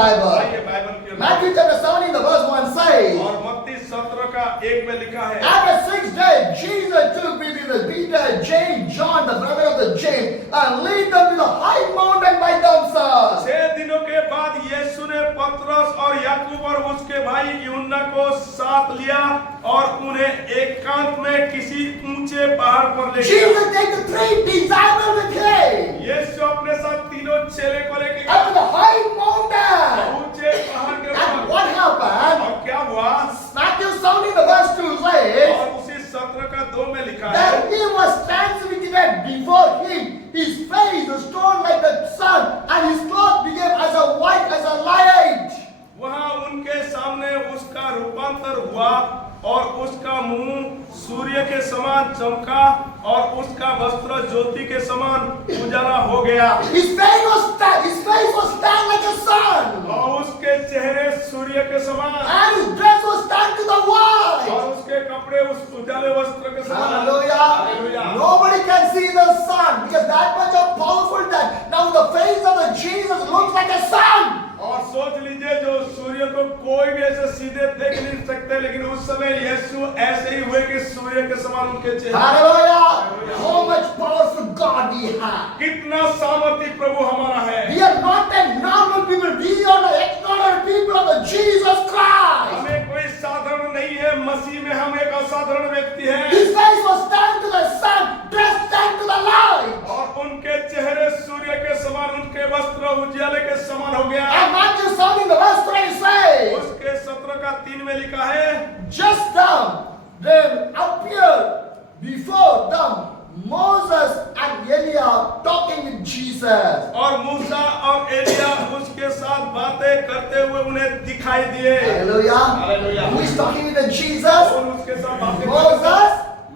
Bible. आइए Bible की ओर Matthew chapter 17, the verse 1 says, और मत्ती 17:1 में लिखा है, after 6 days, Jesus took with him Peter, James, John, the brother of the James, and lead them to the high mountain by themselves. 6 दिनों के बाद यीशु ने पतरस और याकूब और उसके भाई यूहन्ना को साथ लिया और उन्हें एकांत में किसी ऊंचे पहाड़ पर ले गया। Jesus take the 3 disciples with him यीशु अपने साथ तीनों चेले को लेके up to गया the high mountain. ऊंचे पहाड़ के And ऊपर। what happened? और क्या हुआ? Matthew 17, the verse 2 says, और उसी 17:2 में लिखा है, that he was transfigured before him. His face was shone like the sun, and his clothes became as a white as a light. वहां उनके सामने उसका रूपांतर हुआ और उसका मुंह सूर्य के समान चमका और उसका वस्त्र ज्योति के समान उजाला हो गया। His face was tanned like a sun, और उसके चेहरे सूर्य के समान and his dress was tanned to the white. और उसके कपड़े उस उजाले वस्त्र के समान। Hallelujah. Hallelujah. Nobody can see the sun because that much of powerful that now the face of the Jesus looks like a sun. और सोच लीजिए, जो सूर्य को कोई भी ऐसे सीधे देख नहीं सकते, लेकिन उस समय यीशु ऐसे ही हुए कि सूर्य के समान उनके चेहरे। Hallelujah. How much powerful God we have. कितना सामर्थी प्रभु हमारा है। We are not a normal people. We are the extraordinary people of the Jesus Christ. हमें कोई साधारण नहीं है, मसीह में हम एक असाधारण व्यक्ति हैं। His face was turned to the sun, dressed turned to the light. और उनके चेहरे सूर्य के समान, उनके वस्त्र उजाले के समान हो गया। And Matthew 17, the verse 3 says, उसके 17:3 में लिखा है, just then appeared before them Moses and Eliah talking with Jesus. और मूसा और एलिया उसके साथ बातें करते हुए उन्हें दिखाई दिए। Hallelujah. Hallelujah. Who is talking with the Jesus? और उसके साथ बातें Moses,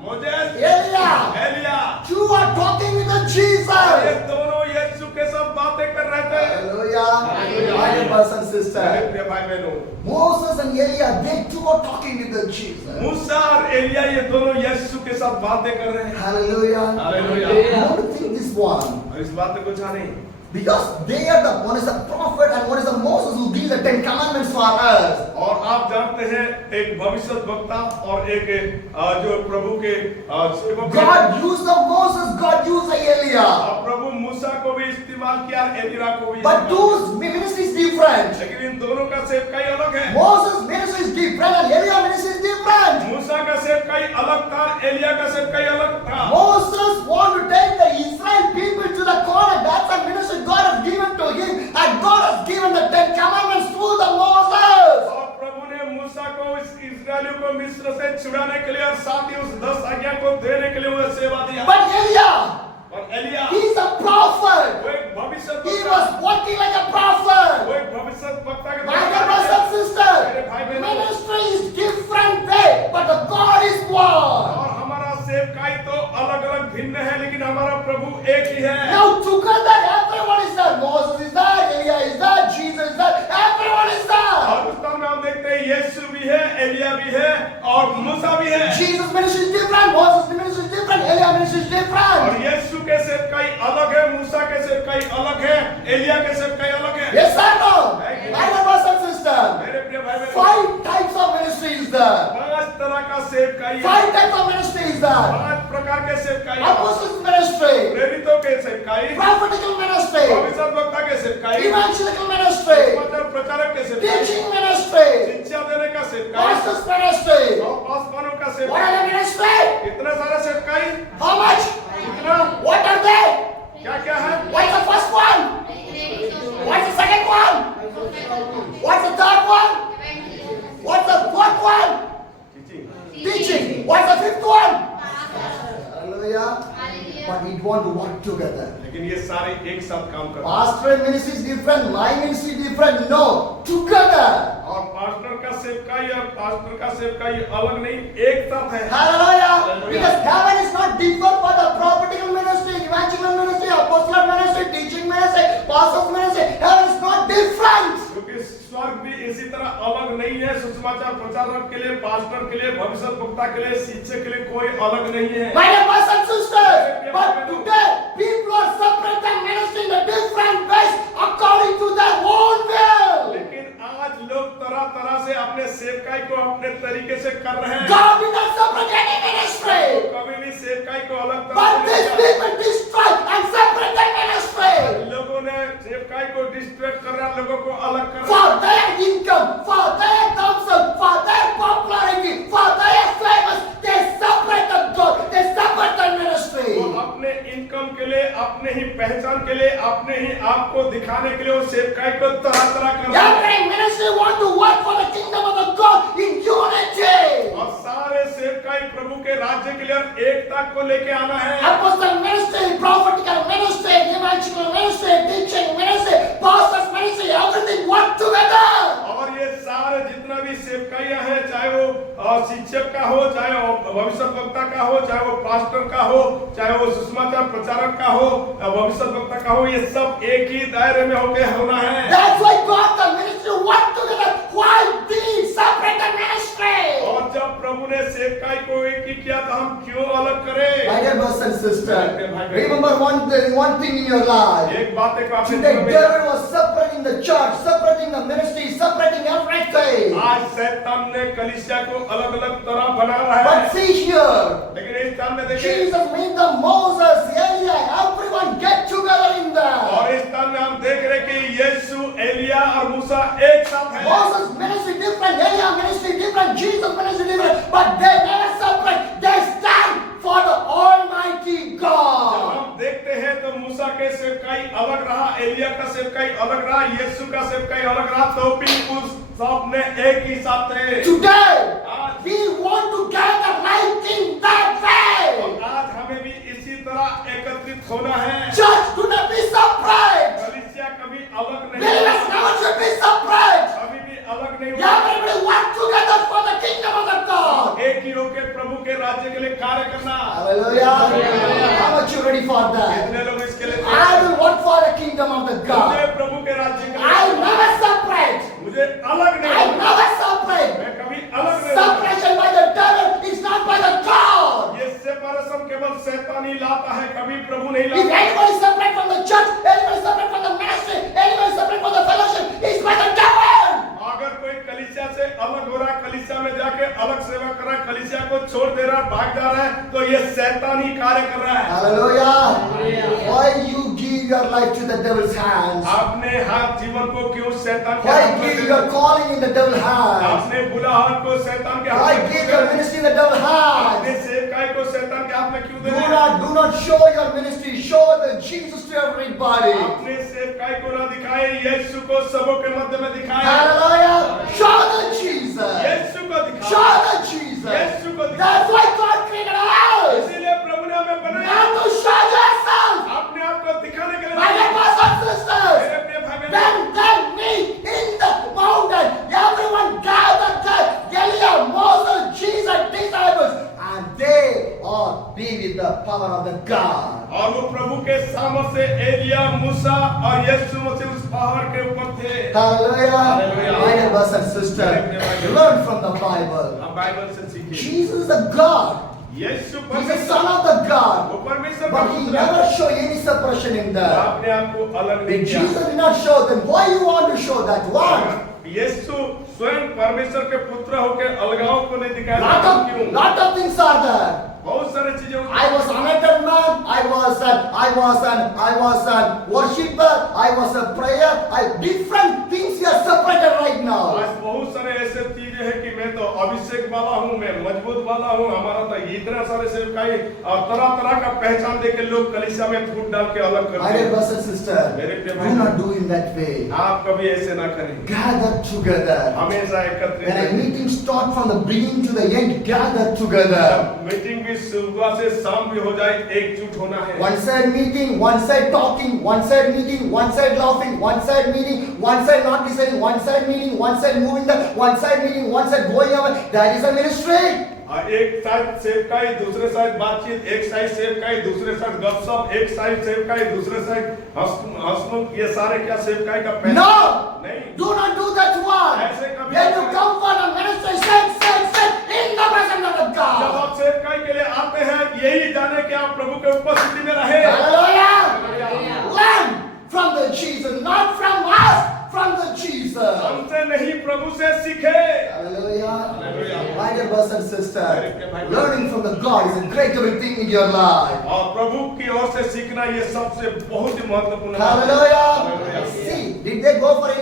Moses, Eliah. Elijah, You are talking with the ये Jesus. दोनों यीशु के साथ बातें कर रहे थे। Hallelujah. Hallelujah. My dear brothers and मेरे sisters, प्रिय भाई बहनों, Moses and Eliah, they too are talking with the Jesus. मूसा और एलिया ये दोनों यीशु के साथ बातें कर रहे हैं। Hallelujah. Hallelujah. I want to think this one. और इस बात को जाने, Because they are the one is the prophet and one is the Moses who gives the 10 commandments for us. और आप जानते हैं एक भविष्यद्वक्ता और एक जो प्रभु के सेवक हैं। God used the Moses, God used the Eliah. और प्रभु मूसा को भी इस्तेमाल किया, एलिया को भी But इस्तेमाल those ministry is different. किया। लेकिन इन दोनों का सेवकाई अलग है। Moses ministry is different and Eliah ministry is different. मूसा का सेवकाई अलग था, एलिया का सेवकाई अलग था। Moses wanted to take the Israel people to the corner. That's the ministry God has given to him, and God has given the 10 commandments through the Moses. और प्रभु ने मूसा को इस इस्राएलियों को मिस्र से छुड़ाने के लिए और साथ ही उस 10 आज्ञा को देने के लिए वह सेवा दिया। But Eliah, और एलिया he's a prophet. वो एक He भविष्यद्वक्ता, was walking like a prophet. वो एक भविष्यद्वक्ता के My dear brothers and मेरे sisters, भाई बहनों, ministry is different way, but the God is one. और हमारा सेवकाई तो अलग-अलग भिन्न है, लेकिन हमारा प्रभु एक ही है। Now together, everyone is there. Moses is there, Eliah is there, Jesus is there. Everyone is there. और उस स्थान में हम देखते हैं यीशु भी है, एलिया भी है और मूसा भी है। Jesus ministry is different, Moses ministry is different, Eliah ministry is और different. यीशु के सेवकाई अलग है, मूसा के सेवकाई अलग है, एलिया के सेवकाई अलग है। Yes or no? My dear brothers and sisters, मेरे प्रिय भाई बहनों, 5 types of ministry is there. 5 तरह का सेवकाई है, 5 types of ministry is there. 5 प्रकार के सेवकाई है। Apostles ministry, प्रेरितों के सेवकाई, prophetical ministry, भविष्यद्वक्ता के सेवकाई, evangelical ministry, समाचार प्रचारक के सेवकाई, teaching ministry, शिक्षा देने का सेवकाई, pastors ministry. और पासवानों का What सेवकाई। are the ministry? इतने सारे सेवकाई, How much? इतना What are they? क्या-क्या है? What is the first one? What's the second one? What's the third one? What's the fourth one? Teaching. What's the fifth one? Hallelujah. But we want to work together. लेकिन ये सारे एक साथ काम करते हैं। Pastor ministry is different, my ministry is different. No, together. और pastor का सेवकाई और पास्टर का सेवकाई अलग नहीं, एक साथ है। Hallelujah. Because heaven is not different for the prophetical ministry, evangelical ministry, apostolic ministry, teaching ministry, pastors ministry. Heaven is not different. क्योंकि स्वर्ग भी इसी तरह अलग नहीं है। सुसमाचार प्रचारक के लिए, पास्टर के लिए, भविष्यद्वक्ता के लिए, शिक्षक के लिए कोई अलग नहीं है। My dear brothers and sisters, but today people are separating ministry in a different ways according to their own will. ने सेवकाई को डिस्ट्रैक्ट कर रहा, लोगों को अलग कर रहा। for their income, for their thumbs-up, for their popularity, for their famous, they separate the God, they separate the ministry. वो अपने इनकम के लिए, अपने ही पहचान के लिए, अपने ही आप को दिखाने के लिए वो सेवकाई को तरह तरह कर रहा है। Every ministry want to work for the kingdom of the God in unity. और सारे सेवकाई प्रभु के राज्य के लिए एकता को लेके आना है। Apostle ministry, prophetical ministry, evangelical ministry, teaching ministry, pastors ministry, everything work together. और ये सारे जितना भी सेवकाइयां हैं, चाहे वो शिक्षक का हो, चाहे वो भविष्यवक्ता का हो, चाहे वो पास्टर का हो, चाहे वो सुसमाचार प्रचारक का हो, भविष्यवक्ता का हो, ये सब एक ही दायरे में होके होना है। That's why God the ministry work together. Why these separate the ministry? और जब प्रभु ने सेवकाई को एक ही किया तो हम क्यों अलग करें? My dear brothers and sisters, remember one thing in your life. एक बात एक आपने Today, devil was separating the church, separating the ministry, separating everything. आज शैतान ने कलीसिया को अलग अलग तरह बना रहा है। But see here, लेकिन इस स्थान में देखिए, Jesus made the Moses, Elijah, everyone get together in there. और इस स्थान में हम देख रहे कि यीशु, एलिया और मूसा एक साथ हैं। Moses ministry different, Elijah ministry different, Jesus ministry different, but they never separate. They stand for the Almighty जब God. हम देखते हैं तो मूसा के सेवकाई अलग रहा, एलिया का सेवकाई अलग रहा, यीशु का सेवकाई अलग रहा, तो भी उस सब ने एक ही साथ थे। Today, आज we want to gather right in that way. आज हमें भी इसी तरह एकत्रित होना है। Church do not be separate. कलीसिया कभी अलग नहीं, Believers never should be separate. कभी भी अलग नहीं होना। Everybody work together for the kingdom of the God. एक ही होकर प्रभु के राज्य के लिए कार्य करना। Hallelujah. How much you ready for that? कितने लोग इसके लिए I will work for the kingdom of the मुझे God. प्रभु के राज्य के I लिए never separate. मुझे अलग नहीं I होना। never separate. मैं कभी अलग नहीं होना। Separation by the devil is not by the God. ये सेपरेशन केवल शैतान ही लाता है, कभी प्रभु नहीं If लाता। anybody separate from the church, anybody separate from the ministry, anybody separate from the fellowship, it's by the devil. अगर कोई कलीसिया से अलग हो रहा, कलीसिया में जाके अलग सेवा कर रहा, कलीसिया को छोड़ दे रहा, भाग जा रहा है, तो ये शैतान ही कार्य कर रहा है। Hallelujah. Why you give your life to the devil's hands? आपने हाथ जीवन को क्यों शैतान के Why हाथ में give दे your दिया? calling in the devil's hands? आपने बुलाहट को शैतान के हाथ Why में give क्यों your they ministry in the devil's दिया? hands? आपने सेवकाई को शैतान के हाथ में क्यों दे Do दिया? not show your ministry. Show the Jesus to everybody. आपने सेवकाई को ना दिखाए, यीशु को सबों के मध्य में दिखाया। Hallelujah. Show the Jesus. यीशु को दिखाया। Show the Jesus. यीशु को दिखाया। That's why God created us. इसीलिए प्रभु ने हमें बनाया। Not to show yourself. अपने आप को दिखाने के लिए। My dear brothers and sisters. मेरे प्रिय भाई बहन, When they meet in the mountain, everyone gathered there. Eliah, Moses, Jesus, disciples, and they all be with the power of the God. और वो प्रभु के सामर्थ्य से एलिया, मूसा और यीशु मसीह उस पहाड़ के ऊपर थे। Hallelujah. Hallelujah. My dear brothers and sisters, learn from the Bible. हम बाइबल से सीखें। Jesus is the God. Yeshu He's the परमेश्वर, Son of the God. वो परमेश्वर का But he पुत्र है। never show any separation in वो that. अपने आप को अलग नहीं If किया। Jesus did not show, then why you want to show that? Why? यीशु स्वयं परमेश्वर के पुत्र होकर अलगाव को नहीं दिखाया। क्यों? Lot of things are there. बहुत सारे चीजें होती I was anointed man. I was an worshipper. I was a prayer. Different things are separated right now. आज बहुत सारे ऐसे चीजें हैं कि मैं तो अभिषेक वाला हूँ, मैं मजबूत वाला हूँ, हमारा तो इतना सारे सेवकाई और तरह तरह का पहचान दे के लोग कलीसिया में फूट डाल के अलग My करते dear हैं। brothers and sisters, मेरे प्रिय do भाई, not do in that way. आप कभी ऐसे ना करें। Gather together. हमेशा एकत्रित When a रहें। meeting start from the beginning to the end, gather together. Meeting भी सुबह से शाम भी हो जाए, एकजुट होना है। One side meeting, one side talking, one side meeting, one side laughing, one side meeting, one side not listening, one side meeting, one side moving the, one side meeting, one side going away. That is a ministry. एक side सेवकाई, दूसरे side बातचीत, एक side सेवकाई, दूसरे side गपशप, एक side सेवकाई, दूसरे साइड हंसमुख, ये सारे क्या सेवकाई का पहचान? No! नहीं। Do not do that one. ऐसे कभी When नहीं you come for the ministry, sit in the presence of the जब God. आप सेवकाई के लिए आते हैं, यही जाने कि आप प्रभु के उपस्थिति में रहे। Hallelujah. Learn from the Jesus, not from us, from the Jesus. हमसे नहीं, प्रभु से सीखे। Hallelujah. Hallelujah. My dear brothers and sisters, learning from the God is a great thing in your life. और प्रभु की ओर से सीखना ये सबसे बहुत ही महत्वपूर्ण है। Hallelujah.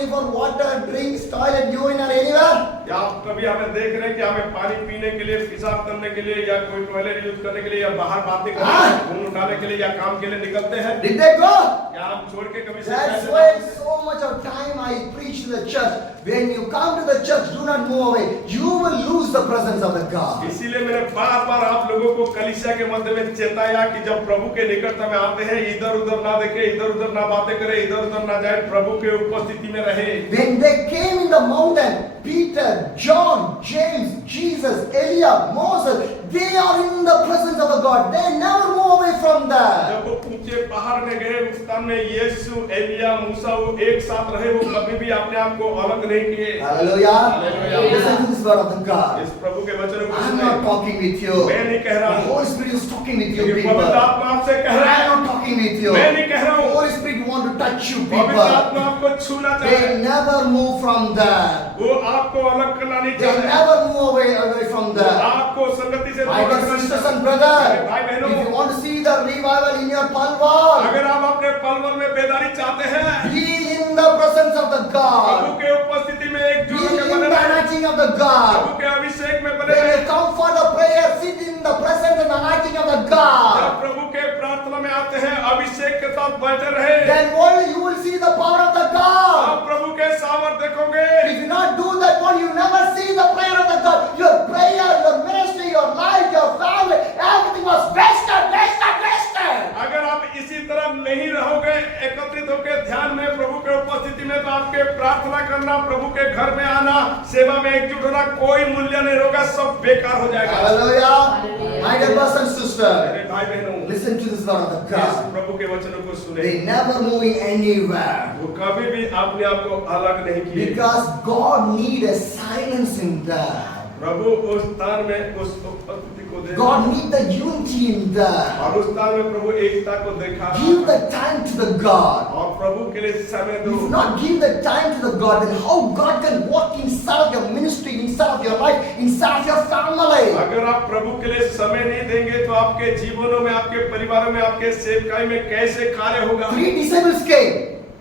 ready for water, drinks, toilet, urine or anywhere? या आप कभी हमें देख रहे हैं कि हमें पानी पीने के लिए, पेशाब करने के लिए, या कोई टॉयलेट यूज करने के लिए, या बाहर बातें करने के लिए, खून उठाने के लिए, या काम के लिए निकलते हैं? Did they go? या हम छोड़ के कभी से That's कैसे why जाते हैं? so much of time I preach in the church. When you come to the church, do not move away. You will lose the presence of the God. इसीलिए मैंने बार बार आप लोगों को कलीसिया के मध्य में चेताया कि जब प्रभु के निकटता में आते हैं, इधर उधर ना देखे, इधर उधर ना बातें करे, इधर उधर ना जाए, प्रभु के उपस्थिति में रहे। When they came in the mountain, Peter, John, James, Jesus, Elijah, Moses, they are in the presence of the God. They never move away from that. जब वो ऊंचे पहाड़ में गए, उस स्थान में यीशु, एलिया, मूसा वो एक साथ रहे, वो कभी भी अपने आप को अलग नहीं किए। Hallelujah. Hallelujah. Listen to this word of the God. इस प्रभु के वचनों को I'm सुने। not talking with you. मैं नहीं कह रहा The हूँ, Holy Spirit is talking with you क्योंकि people. पवित्र आत्मा आपसे कह रहा है। I'm not talking with you. मैं नहीं कह रहा The हूँ, Holy Spirit want to touch you पवित्र people. आत्मा आपको छूना चाहता They है। never move from that. वो आपको अलग करना नहीं They चाहता है। never move away from that. आपको संगति से My दूर dear रखना sisters चाहता है। and brothers, मेरे भाई बहनों, if you want to see the revival in your Palwal, अगर आप अपने पलवल में बेदारी चाहते हैं, be in the presence of the Prabhu God. के उपस्थिति में Be एकजुट in होकर the बने रहे, anointing of the God. प्रभु के अभिषेक में बने When रहे। you come for the prayer, sit in the presence and anointing of the जब God. प्रभु के प्रार्थना में आते हैं, अभिषेक के साथ बैठे रहे, Then only you will see the power of the God. आप प्रभु के सामर्थ देखोगे। If you not do that one, you never see the prayer of the God. Your prayer, your ministry, your life, your family, everything was wasted, wasted, wasted. अगर आप इसी तरह नहीं रहोगे, एकत्रित होकर ध्यान में प्रभु के उपस्थिति में, तो आपके प्रार्थना करना, प्रभु के घर में आना, सेवा में एकजुट होना कोई मूल्य नहीं होगा, सब बेकार हो जाएगा। Hallelujah. My dear brothers and sisters, मेरे भाई बहनों, listen to this word of the इस God. प्रभु के वचनों को सुने। They never moving anywhere. वो कभी भी अपने आप को अलग नहीं किए। Because God need a silence in that. प्रभु उस स्थान में उस उपस्थिति को देखा, God need the unity in that. और उस स्थान में प्रभु एकता को देखा, Give the time to the God. और प्रभु के लिए समय If दो। not give the time to the God, then how God can work inside of your ministry, inside of your life, inside of your family? अगर आप प्रभु के लिए समय नहीं देंगे, तो आपके जीवनों में, आपके परिवारों में, आपके सेवकाई में कैसे कार्य होगा? 3 disciples came.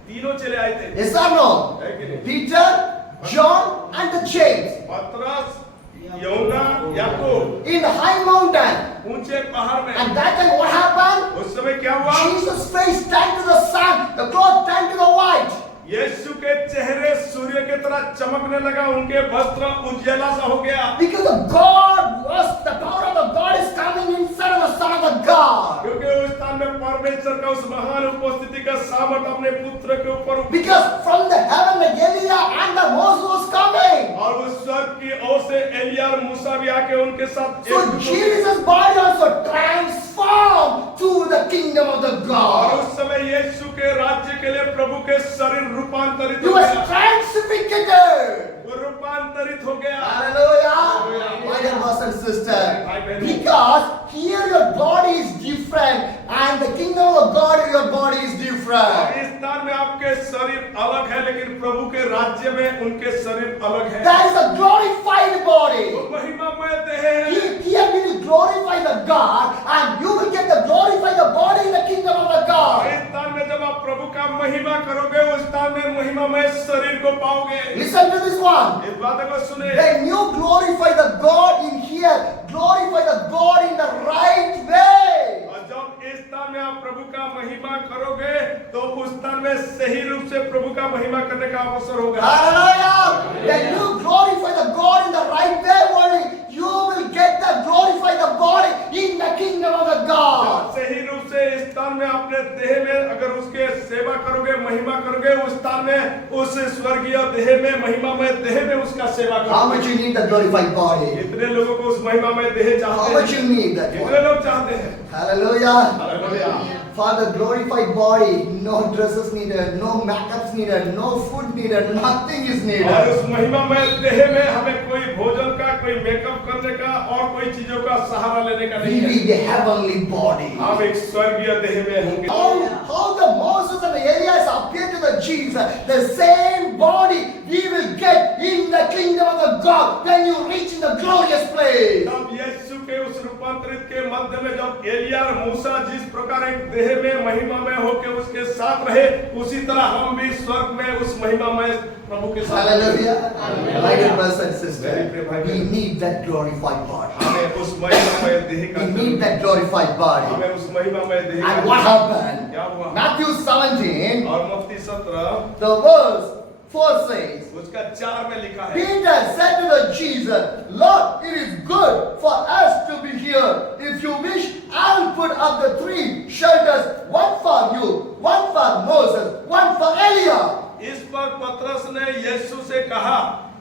तीनों चले आए थे, Yes or no? है कि नहीं? Peter, John, and the James. पतरस, यूहन्ना, याकूब In the high mountain. ऊंचे पहाड़ में। And that time what happened? उस समय क्या हुआ? Jesus' face turned to the sun, the cloth turned to the white. यीशु के चेहरे सूर्य की तरह चमकने लगा, उनके वस्त्र उज्ज्वला सा हो गया, Because the God was, the power of the God is coming inside of the Son of the God. क्योंकि उस स्थान में परमेश्वर का उस महान उपस्थिति का सामर्थ अपने पुत्र के ऊपर, Because from the heaven the Elijah and the Moses was coming. और उस स्वर्ग की ओर से एलिया और मूसा भी आके उनके साथ So एकजुट हो गए। Jesus' body also transformed to the kingdom of the और God. उस समय यीशु के राज्य के लिए प्रभु के शरीर रूपांतरित He हो was गया, transfigured. वो रूपांतरित हो गया। Hallelujah. My dear brothers and sisters. Because here your body is different and the kingdom of God in your body is और different. इस स्थान में आपके शरीर अलग है, लेकिन प्रभु के राज्य में उनके शरीर अलग है। That is a glorified body. वो महिमामय देह है। Here we will glorify the God and you will get the glorify the body in the kingdom of the और God. इस स्थान में जब आप प्रभु का महिमा करोगे, उस स्थान में महिमामय शरीर को पाओगे। Listen to this one. इस बात को सुने। When you glorify the God in here, glorify the God in the right way. और जब इस स्थान में आप प्रभु का महिमा करोगे, तो उस स्थान में सही रूप से प्रभु का महिमा करने का अवसर होगा। Hallelujah. When you glorify the God in the right way, only you will get the glorify the body in the kingdom of the God. जब सही रूप से इस स्थान में अपने देह में अगर उसके सेवा करोगे, महिमा करोगे, उस स्थान में उस स्वर्गीय देह में, महिमामय देह में उसका सेवा How करोगे। much you need the glorified body? कितने लोगों को उस महिमामय देह How चाहते much हैं? you need that कितने one? लोग चाहते हैं? Hallelujah. Hallelujah. For the glorified body, no dresses needed, no makeups needed, no food needed, nothing is और needed. उस महिमामय देह में हमें कोई भोजन का, कोई मेकअप करने का और कोई चीजों का सहारा लेने का We नहीं है। will be heavenly body. हम एक स्वर्गीय देह में होंगे। How the Moses and the Elias appeared to the Jesus, the same body we will get in the kingdom of the God when you reach in the glorious place. तब यीशु के उस रूपांतरित के मध्य में जब एलिया और मूसा जिस प्रकार एक देह में महिमा में होके उसके साथ रहे, उसी तरह हम भी स्वर्ग में उस महिमा में प्रभु के साथ। Hallelujah. My dear brothers and sisters, we need that glorified body. हमें उस महिमामय देह का We need that glorified body. हमें उस महिमामय देह And का what happened? क्या हुआ? Matthew 17, और मत्ती 17 the verse 4 says, उसका 4 में लिखा है, Peter said to the Jesus, Lord, it is good for us to be here. If you wish, I'll put up the 3 shelters, one for you, one for Moses, one for Elijah. इस पर पतरस ने यीशु से कहा,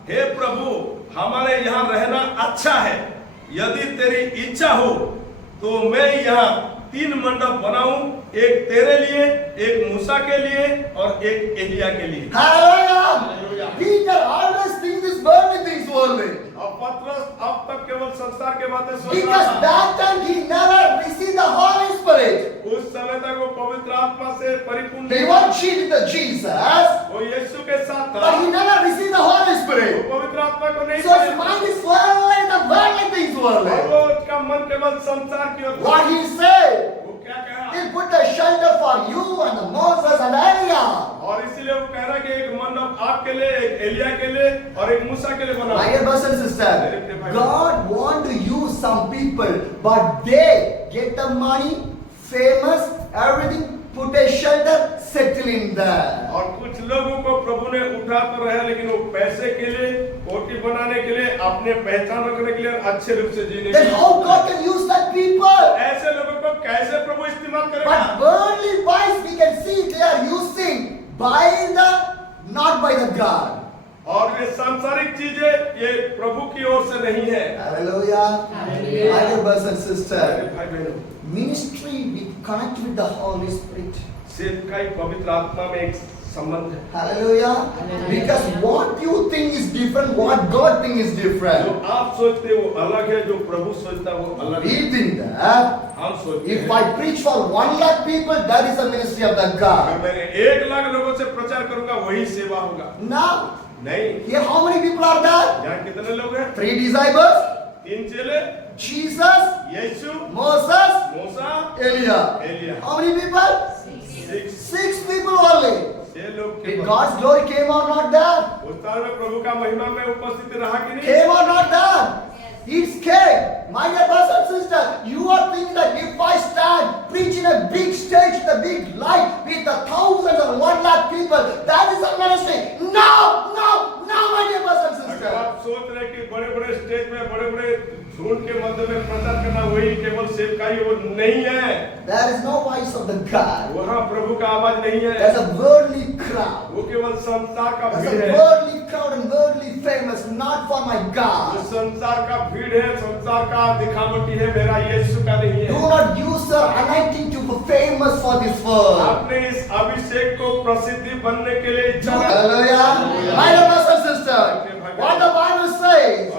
हे प्रभु, हमारे यहाँ रहना अच्छा है। यदि तेरी इच्छा हो तो मैं यहाँ 3 मंडप बनाऊं, एक तेरे लिए, एक मूसा के लिए और एक एलिया के लिए। Hallelujah. Peter always thinks this worldly things only. और पतरस अब तक केवल संसार के बातें सोच रहा Because था। that time he never received the Holy Spirit. उस समय तक वो पवित्र आत्मा से परिपूर्ण He नहीं was cheating the Jesus, वो यीशु के साथ था, but he never received the Holy वो Spirit. पवित्र आत्मा को नहीं So his पाया। mind is worldly, the worldly things और only. वो उसका मन केवल संसार की ओर था। What he said, वो क्या कहा? he put the shelter for you and the Moses and Elijah. और इसीलिए वो कह रहा है कि एक मंडप आपके लिए, एक एलिया के लिए और एक मूसा के लिए बनाओ। My dear brothers and sisters, God want to use some people, but they get the money, famous, everything, put a shelter, settle in there. और कुछ लोगों को प्रभु ने उठा तो रहा, लेकिन वो पैसे के लिए, कोठी बनाने के लिए, अपने पहचान रखने के लिए, अच्छे रूप से जीने के Then लिए। how God can use that people? ऐसे लोगों को कैसे प्रभु इस्तेमाल But करेगा? worldly wise, we can see they are using by the, not by the God. और ये सांसारिक चीजें ये प्रभु की ओर से नहीं है। Hallelujah. Hallelujah. My dear brothers and मेरे sisters, भाई बहनों, ministry we connect with the Holy Spirit. सेवकाई पवित्र आत्मा में एक संबंध है। Hallelujah. Because what you think is different, what God think is जो different. आप सोचते हैं वो अलग है, जो प्रभु सोचता है वो अलग है। We think that हम सोचते if हैं I preach for 1 lakh people, that is the ministry of the अगर God. मैंने 1 लाख लोगों से प्रचार करूंगा वही सेवा होगा। Now, नहीं, here how many people are there? यहाँ कितने लोग हैं? 3 disciples, 3 चेले, Jesus, Yeshu, Moses, Musa, Elijah. Elia. How many people? 6 6 people only. 6 लोग Did के God's glory came or not there? उस काल में प्रभु का महिमा में उपस्थिति रहा कि नहीं? Came or not there? It's came. My dear brothers and sisters, you are thinking that if I stand, preach in a big stage, the big light with the thousands and 1 lakh people, that is a ministry. No, no, no, my dear brothers and अगर sisters. आप सोच रहे कि बड़े-बड़े stage में बड़े-बड़े झुंड के मध्य में प्रचार करना वही केवल सेवकाई, वो नहीं है। There is no voice of the God. वहाँ प्रभु का आवाज नहीं है। There's a worldly crowd. वो केवल संसार का There's भीड़ a है। worldly crowd and worldly famous, not for my वो God. संसार का भीड़ है, संसार का दिखावटी है, मेरा यीशु का नहीं Do है। not use your anointing to be famous for this world. आपने इस अभिषेक को प्रसिद्धि बनने के लिए इच्छा रखा। Hallelujah. My dear brothers and sisters, what the Bible says,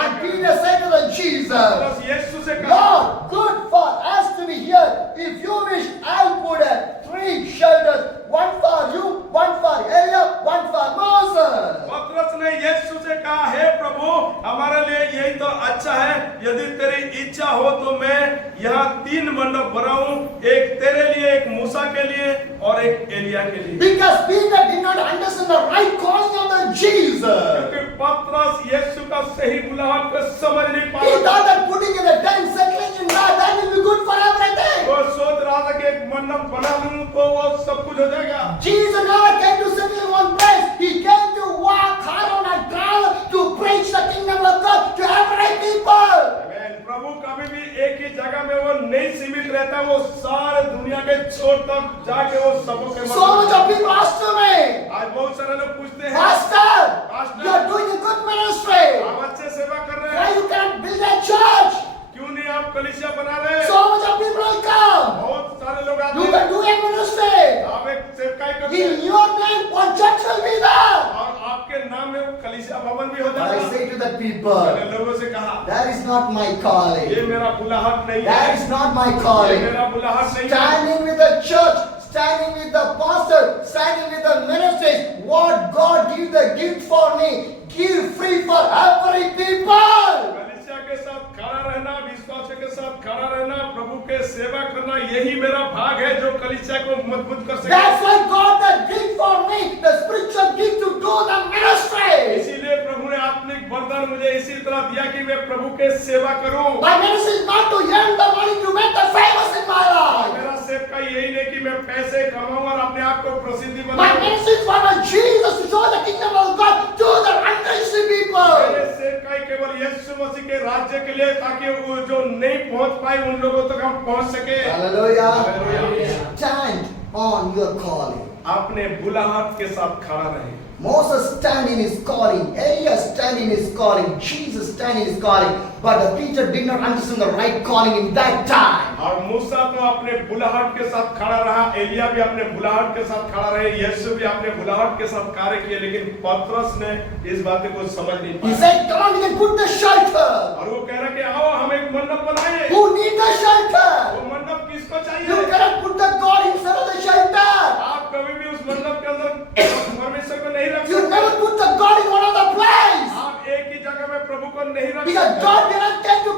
and Peter said to the Jesus, बस यीशु से कहा, Lord, good for us to be here. If you wish, I'll put 3 shelters, one for you, one for Elijah, one for Moses. पतरस ने यीशु से कहा, हे प्रभु, हमारे लिए यही तो अच्छा है। यदि तेरी इच्छा हो तो मैं यहाँ 3 मंडप बनाऊं, एक तेरे लिए, एक मूसा के लिए और एक एलिया के लिए। Because Peter did not understand the right calling of the Jesus. क्योंकि पतरस यीशु का सही बुलाहट को समझ नहीं He पाया। thought that putting in the tent, settling in that will be good for everything. वो सोच रहा था कि एक मंडप बना लूं तो वो सब कुछ हो जाएगा। Jesus never came to settle in one place. He came to walk around and travel to preach the kingdom of God to every people. आमीन। प्रभु कभी भी एक ही जगह में वो नहीं सीमित रहता, वो सारे दुनिया के छोर तक जाके वो सबों के So much of people ask to me, आज बहुत सारे लोग पूछते हैं, Pastor, you are doing a good ministry. आप अच्छे सेवा कर रहे Why हैं, you can't build a church? क्यों नहीं आप कलीसिया बना रहे? So much of people will come. बहुत सारे लोग आते You हैं, can do a ministry. आप एक सेवकाई करते हैं In your name, one church will be there. और आपके नाम में कलीसिया भवन भी हो But I जाएगा। say to the people, मैंने लोगों से कहा, that is not my calling. ये मेरा बुलाहट नहीं That है, is not my ये calling. मेरा बुलाहट नहीं है। Standing with the church, standing with the pastor, standing with the ministers, what God give the gift for me, give free for every people. कलीसिया के साथ खड़ा रहना, विश्वास कलीसिया को मजबूत कर सके। That's why God has given for me the spiritual gift to do the ministry. इसीलिए प्रभु ने आत्मिक वरदान मुझे इसी तरह दिया कि मैं प्रभु के सेवा करूं। My ministry is not to earn the money to make the famous in my life. मेरा सेवका यही नहीं कि मैं पैसे कमाऊं और अपने आप को प्रसिद्धि My बनाऊं। ministry is for my Jesus to show the kingdom of God to the unreached people. मेरे सेवकाई केवल यीशु मसीह के राज्य के लिए, ताकि वो जो नहीं पहुंच पाए उन लोगों तक हम पहुंच सके। Hallelujah. Hallelujah. Stand on your calling. अपने बुलाहट के साथ खड़ा रहे। Moses stand in his calling, Elias stand in his calling, Jesus stand in his calling, but the Peter did not understand the right calling in that time. और मूसा तो अपने बुलाहट के साथ खड़ा रहा, एलिया भी अपने बुलाहट के साथ खड़ा रहे, यीशु भी अपने बुलाहट के साथ कार्य किए, लेकिन पतरस ने इस बात को समझ नहीं He पाया। said, come on, we can put the shelter. और वो कह रहा कि आओ हम एक मंडप बनाएं। Who need the वो shelter? मंडप किसको You चाहिए? cannot put the God inside of the shelter. आप कभी भी उस मंडप के अंदर परमेश्वर को नहीं रख You सकते। never put the God in one of the place. आप एक ही जगह में प्रभु को नहीं रख Because सकते। God cannot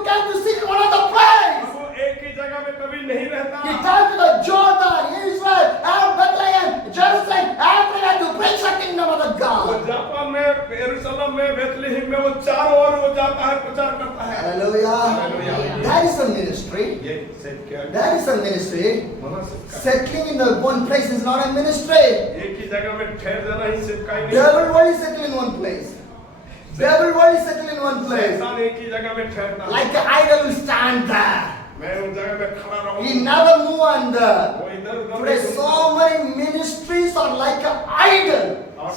come to seek one of the place. वो एक ही जगह में कभी नहीं रहता। He came to the Jordan, Israel, and Bethlehem, Jerusalem, Africa to preach the kingdom of the वो God. जापान में, यरूशलेम में, बेथलेहम में वो चारों ओर वो जाता है, प्रचार करता है। Hallelujah. Hallelujah. That is a ministry. ये सेट क्या है? That is a ministry. मना सेवकाई। Settling in the one place is not a ministry. एक ही जगह में ठहर जाना ही सेवकाई नहीं। Devil will settle in one place. Devil will settle in one place. शैतान एक ही जगह में ठहरता है। Like the idol will stand there. मैं उस जगह में खड़ा रहूं। He never move on there. वो इधर उधर Today नहीं so घूमता। many ministries are like an idol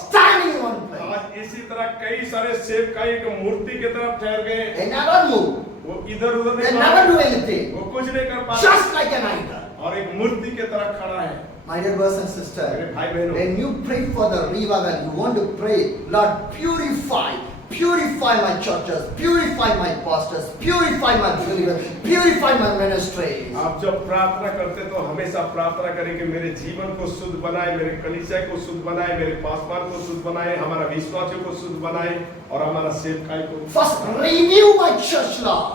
standing in one place. आज इसी तरह कई सारे सेवकाई के मूर्ति की तरफ ठहर गए। They never move. वो इधर उधर They नहीं never do भागते। anything. वो कुछ नहीं कर पाते। Just like an idol. और एक मूर्ति की तरह खड़ा है। My dear brothers and sisters, मेरे भाई बहनों, when you pray for the revival, you want to pray, Lord, purify my churches, purify my pastors, purify my believers, purify my ministry. आप जब प्रार्थना करते तो हमेशा प्रार्थना करें कि मेरे जीवन को शुद्ध बनाए, मेरे कलीसिया को शुद्ध बनाए, मेरे पासवान को शुद्ध बनाए, हमारा विश्वासियों को शुद्ध बनाए और हमारा सेवकाई को First, renew my church, Lord.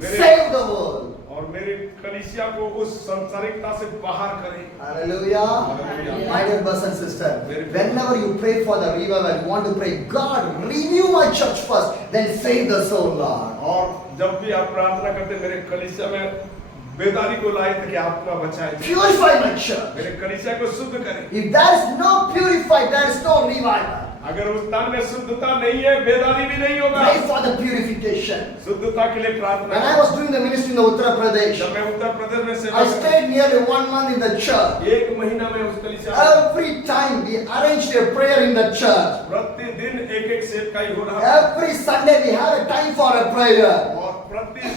Save the world. और मेरे कलीसिया को उस सांसारिकता से बाहर करें। Hallelujah. Hallelujah. My dear brothers and sisters, Very good. whenever you pray for the revival, you want to pray, God, renew my church first, then save the soul, Lord. और जब भी आप प्रार्थना करते मेरे कलीसिया में बेदारी को लाए ताकि आत्मा बचाए, Purify my church. मेरे कलीसिया को शुद्ध करें। If there is no purify, there is no revival. अगर उस स्थान में शुद्धता नहीं है, बेदारी भी नहीं होगा। Pray for the purification. शुद्धता के लिए प्रार्थना When I was doing the ministry in the Uttar Pradesh, जब मैं उत्तर प्रदेश में सेवा I करता stayed nearly 1 month in the church. एक महीना में उस कलीसिया में Every time we arranged a prayer in the church. प्रतिदिन एक एक सेवकाई हो रहा है Every Sunday we have a time for a prayer. और प्रति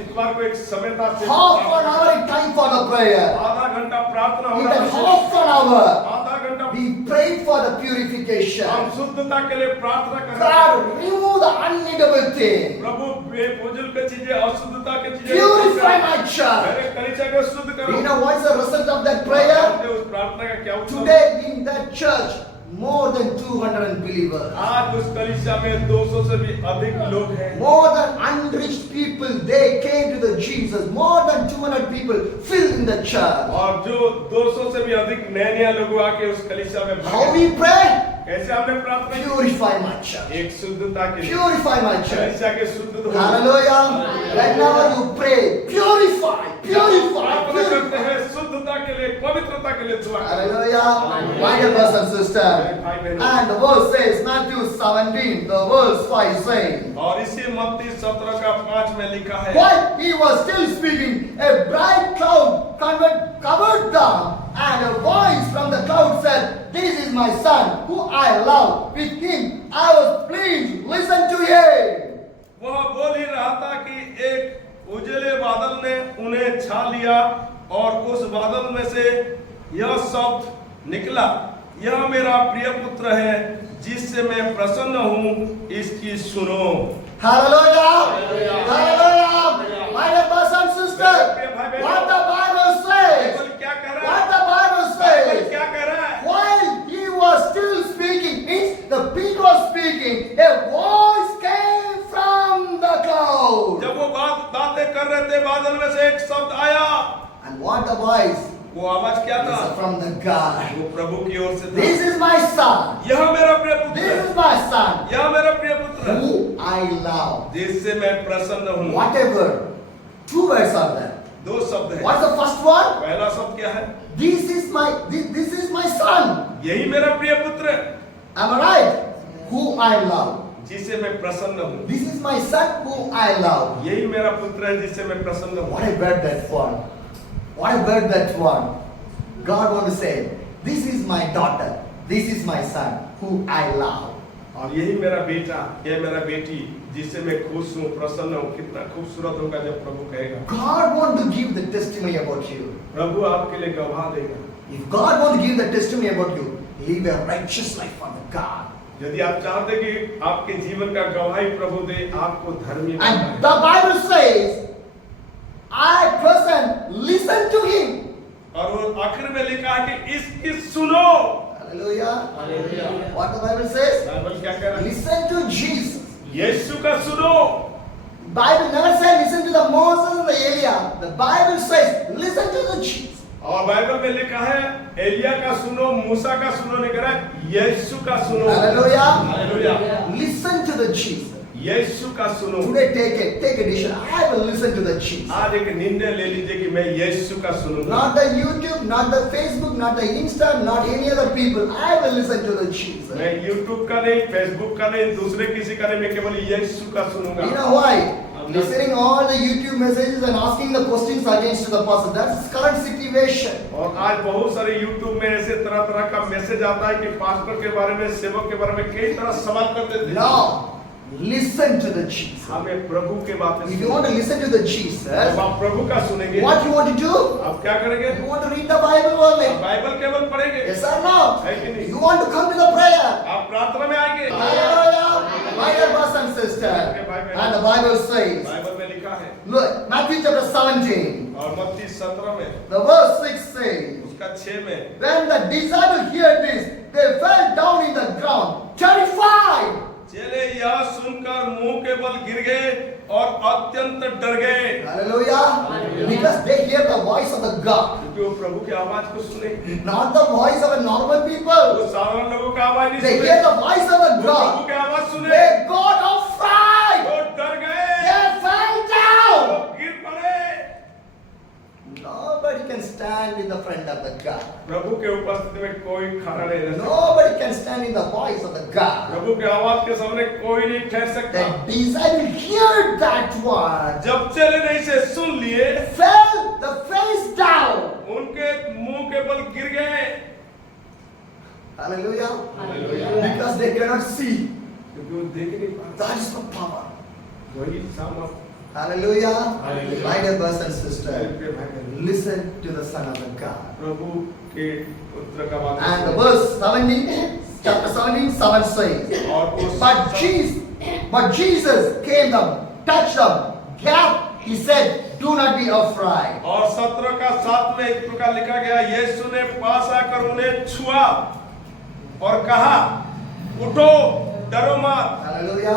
इतवार को एक समय था Half an hour a time for the prayer. आधा घंटा प्रार्थना हो In रहा that है, half an hour, आधा घंटा we prayed for the purification. हम शुद्धता के लिए प्रार्थना कर रहे God, हैं। remove the unneedable thing. प्रभु बेफुजूल की चीजें, अशुद्धता की चीजें Purify my church. मेरे कलीसिया को शुद्ध करो। You know what's the result of that prayer? उस प्रार्थना का क्या उत्तर? Today in that church, more than 200 believers. आज उस कलीसिया में 200 से भी अधिक लोग हैं। More than unreached people, they came to the Jesus. More than 200 people filled in the church. और जो 200 से भी अधिक नए लोग आके उस कलीसिया में How भाग we pray? कैसे हमने प्रार्थना की? Purify my church. एक शुद्धता के लिए Purify my church. कलीसिया के शुद्ध हो। Hallelujah. Whenever you pray, purify, purify, प्रार्थना करते purify. हैं शुद्धता के लिए, पवित्रता के लिए दुआ करें। Hallelujah. My dear brothers and sisters. And the verse says, Matthew 17, the verse 5 saying, और इसी मत्ती 17 का 5 में लिखा है, while he was still speaking, a bright cloud covered them, and a voice from the cloud said, this is my son, who I love. With him I was pleased. Listen to him. वह बोल ही रहा था कि एक उजले बादल ने उन्हें छा लिया और उस बादल में से यह शब्द निकला, यह मेरा प्रिय पुत्र है जिससे मैं प्रसन्न हूँ, इसकी सुनो। Hallelujah. Hallelujah. My dear brothers and sisters, what the Bible says, Bible क्या कह रहा what है? the Bible बाइबल says, क्या कह रहा है? while he was still speaking, means the Peter was speaking, a voice came from the cloud. जब वो बातें कर रहे थे, बादल में से एक शब्द आया। And what the voice? वो आवाज क्या था? From the God. वो प्रभु की ओर से This था। is my son. यह मेरा प्रिय पुत्र This है, is my son. यह मेरा प्रिय पुत्र है, Who I love. जिससे मैं प्रसन्न हूँ। Whatever. Two words are there. दो शब्द है। What's the first one? पहला शब्द क्या है? This is my son. यही मेरा प्रिय पुत्र है, Am I right? Who I love. जिससे मैं प्रसन्न हूँ। This is my son who I love. यही मेरा पुत्र है, जिससे मैं प्रसन्न हूँ। What a word that one. What a word that one. God want to say, this is my daughter. This is my son who I love. और यही मेरा बेटा, यह मेरा बेटी, जिससे मैं खुश हूँ, प्रसन्न हूँ। कितना खूबसूरत होगा जब प्रभु कहेगा। God want to give the testimony about you. प्रभु आपके लिए गवाह देगा। If God want to give the testimony about you, live a righteous life for the God. यदि आप चाहते कि आपके जीवन का गवाही प्रभु दे, आपको धर्मी बनना And है। the Bible says, I person listen to him. और वो आखिर में लिखा है कि इसकी सुनो। Hallelujah. Hallelujah. What the Bible says? Bible क्या कह रहा है? Listen to Jesus. यीशु का सुनो। Bible never says listen to the Moses and the Elijah. The Bible says listen to the Jesus. और बाइबल में लिखा है एलिया का सुनो, मूसा का सुनो नहीं करा, यीशु का सुनो। Hallelujah. Hallelujah. Listen to the Jesus. यीशु का सुनो। Today take a decision. I will listen to the Jesus. आज एक निर्णय ले लीजिए कि मैं यीशु का सुनूंगा। Not the YouTube, not the Facebook, not the Insta, not any other people. I will listen to the Jesus. मैं YouTube का नहीं, Facebook का नहीं, दूसरे किसी का नहीं, मैं केवल यीशु का सुनूंगा। You know why? Listening all the YouTube messages and asking the questions against the person. That's current situation. और आज बहुत सारे YouTube में ऐसे तरह तरह का मैसेज आता है कि पास्टर के बारे में, सेवक के बारे में कई तरह सवाल कर देते हैं। Now, listen to the Jesus. हमें प्रभु के बातें If you want to listen to the Jesus, जब आप प्रभु का सुनेंगे, what you want to do? आप क्या करेंगे? You want to read the Bible only. आप बाइबल केवल पढ़ेंगे, Yes or no? है कि नहीं? You want to come to the prayer. आप प्रार्थना में आएंगे। Hallelujah. My dear brothers and sisters. And the Bible says, Bible में लिखा है look, Matthew chapter 17, और मत्ती 17 में the verse 6 says, उसका 6 में when the disciples heard this, they fell down in the ground, terrified. चेले यह सुनकर मुंह के बल गिर गए और अत्यंत डर गए। Hallelujah. Because they hear the voice of the God, क्योंकि वो प्रभु की आवाज को सुने, not the voice of a normal people. वो साधारण लोगों का आवाज नहीं They सुने, hear the voice of the वो प्रभु God. की आवाज सुने, They got afraid. वो डर गए, They fell down. वो गिर पड़े। Nobody can stand in the front of the God. प्रभु के उपस्थिति में कोई खड़ा नहीं रह सकता। Nobody can stand in the voice of the God. प्रभु के आवाज के सामने कोई नहीं ठहर सकता। The disciples heard that word, जब चेले ने इसे सुन लिए, fell the face down. उनके मुंह के बल गिर गए। Hallelujah. Hallelujah. Because they cannot see. क्योंकि वो देख नहीं पाते। That is the power. वही सामर्थ। Hallelujah. Hallelujah. My dear brothers and sisters, listen to the Son of the God. प्रभु के पुत्र का बात And the verse 17, chapter 17, 7 says, और उस But Jesus came them, touched them, gap, he said, do not be afraid. और 17 का 7 में इस प्रकार लिखा गया, यीशु ने पास आकर उन्हें छुआ और कहा, उठो, डरो मत। Hallelujah.